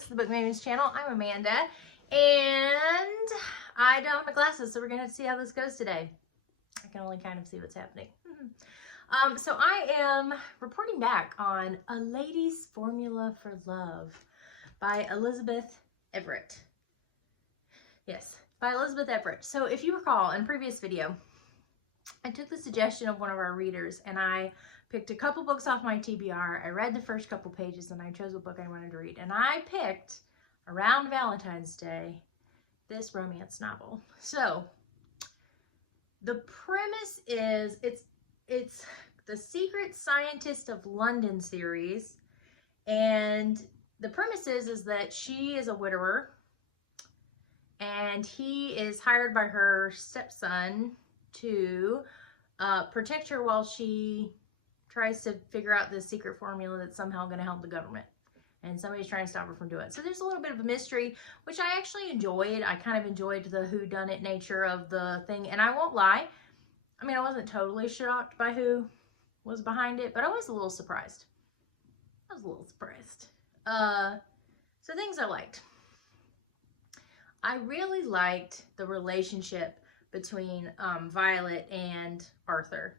This is the Book Mavens channel. I'm Amanda, and I don't have my glasses, so we're going to see how this goes today. I can only kind of see what's happening. So I am reporting back on A Lady's Formula for Love by Elizabeth Everett. Yes, by Elizabeth Everett. So if you recall, in a previous video, I took the suggestion of one of our readers and I picked a couple books off my TBR. I read the first couple pages and I chose what book I wanted to read. And I picked, around Valentine's Day, this romance novel. So the premise is, it's the Secret Scientist of London series. And the premise is that she is a widower and he is hired by her stepson to protect her while she tries to figure out this secret formula that's somehow going to help the government. And somebody's trying to stop her from doing it. So there's a little bit of a mystery, which I actually enjoyed. I kind of enjoyed the whodunit nature of the thing. And I won't lie, I mean, I wasn't totally shocked by who was behind it, but I was a little surprised. So things I liked. I really liked the relationship between Violet and Arthur.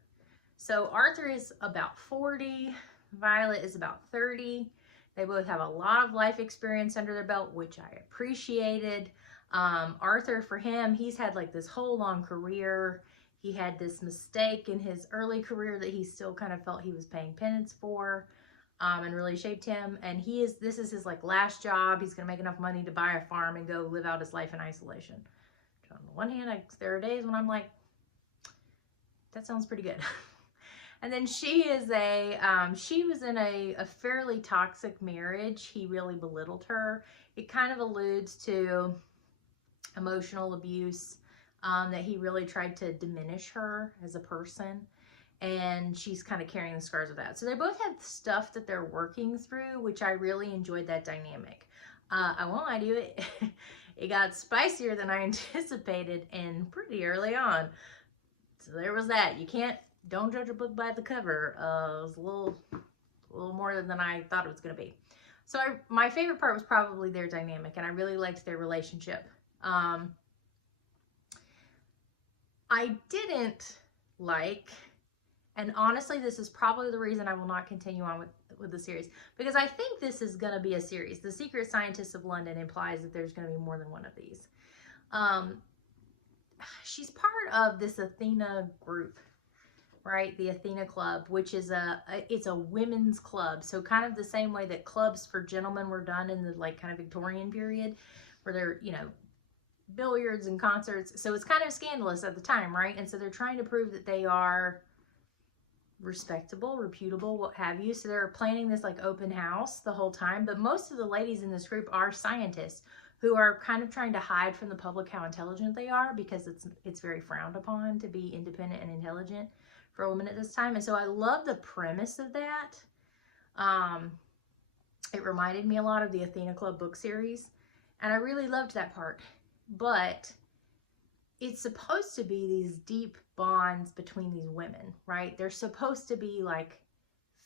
So Arthur is about 40, Violet is about 30. They both have a lot of life experience under their belt, which I appreciated. Arthur, for him, he's had like this whole long career. He had this mistake in his early career that he still kind of felt he was paying penance for, and really shaped him. And this is his like last job. He's gonna make enough money to buy a farm and go live out his life in isolation. On the one hand, there are days when I'm like, that sounds pretty good. And then she is she was in a fairly toxic marriage. He really belittled her. It kind of alludes to emotional abuse, that he really tried to diminish her as a person. And she's kind of carrying the scars of that. So they both have stuff that they're working through, which I really enjoyed that dynamic. I won't lie to you, it got spicier than I anticipated and pretty early on. So there was that. Don't judge a book by the cover. It was a little more than I thought it was going to be. So my favorite part was probably their dynamic, and I really liked their relationship. I didn't like, and honestly, this is probably the reason I will not continue on with the series, because I think this is going to be a series. The Secret Scientist of London implies that there's going to be more than one of these. She's part of this Athena group, right? The Athena Club, which is it's a women's club. So kind of the same way that clubs for gentlemen were done in the like kind of Victorian period, where they're, billiards and concerts. So it's kind of scandalous at the time, right? And so they're trying to prove that they are respectable, reputable, what have you. So they're planning this like open house the whole time. But most of the ladies in this group are scientists who are kind of trying to hide from the public how intelligent they are, because it's very frowned upon to be independent and intelligent for a woman at this time. And so I love the premise of that. It reminded me a lot of the Athena Club book series, and I really loved that part. But it's supposed to be these deep bonds between these women, right? They're supposed to be like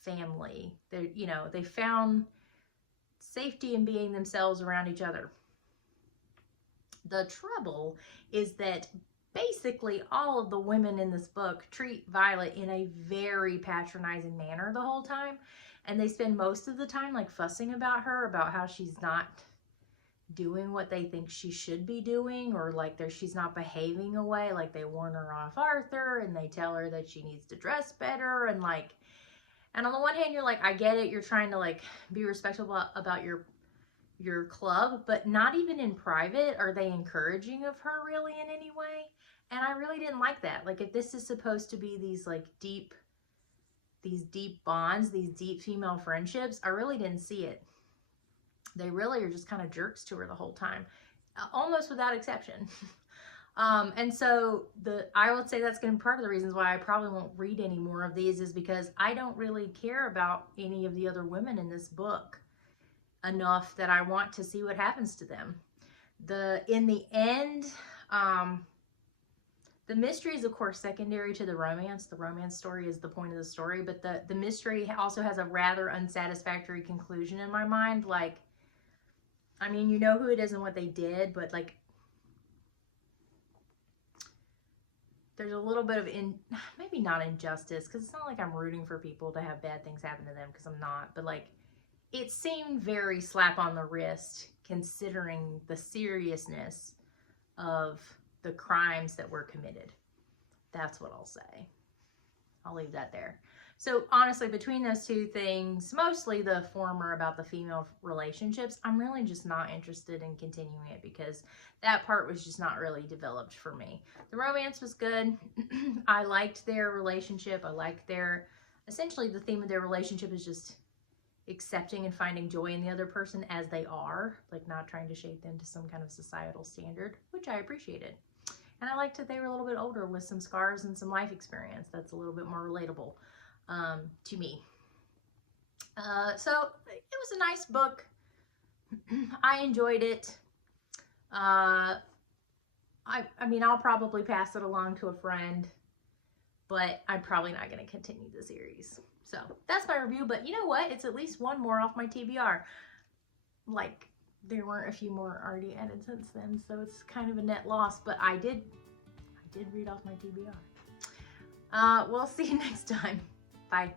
family. They found safety in being themselves around each other. The trouble is that basically all of the women in this book treat Violet in a very patronizing manner the whole time. And they spend most of the time like fussing about her, about how she's not doing what they think she should be doing, or like she's not behaving away. Like they warn her off Arthur and they tell her that she needs to dress better. And on the one hand, you're like, I get it. You're trying to like be respectful about your club, but not even in private are they encouraging of her really in any way. And I really didn't like that. Like, if this is supposed to be these like deep bonds, these deep female friendships, I really didn't see it. They really are just kind of jerks to her the whole time, almost without exception. And so I would say that's going to be part of the reasons why I probably won't read any more of these, is because I don't really care about any of the other women in this book enough that I want to see what happens to them. In the end, the mystery is, of course, secondary to the romance. The romance story is the point of the story, but the mystery also has a rather unsatisfactory conclusion in my mind. Like, I mean, you know who it is and what they did, but like, there's a little bit of maybe not injustice, because it's not like I'm rooting for people to have bad things happen to them, because I'm not, but like, it seemed very slap on the wrist considering the seriousness of the crimes that were committed. That's what I'll say. I'll leave that there. So honestly, between those two things, mostly the former about the female relationships, I'm really just not interested in continuing it, because that part was just not really developed for me. The romance was good. I liked their relationship. I liked essentially the theme of their relationship is just accepting and finding joy in the other person as they are, like not trying to shape them to some kind of societal standard, which I appreciated. And I liked that they were a little bit older with some scars and some life experience. That's a little bit more relatable to me. So it was a nice book. I enjoyed it. I mean, I'll probably pass it along to a friend, but I'm probably not going to continue the series. So that's my review, but you know what? It's at least one more off my TBR. Like, there weren't a few more already added since then, so it's kind of a net loss, but I did read off my TBR. We'll see you next time. Bye.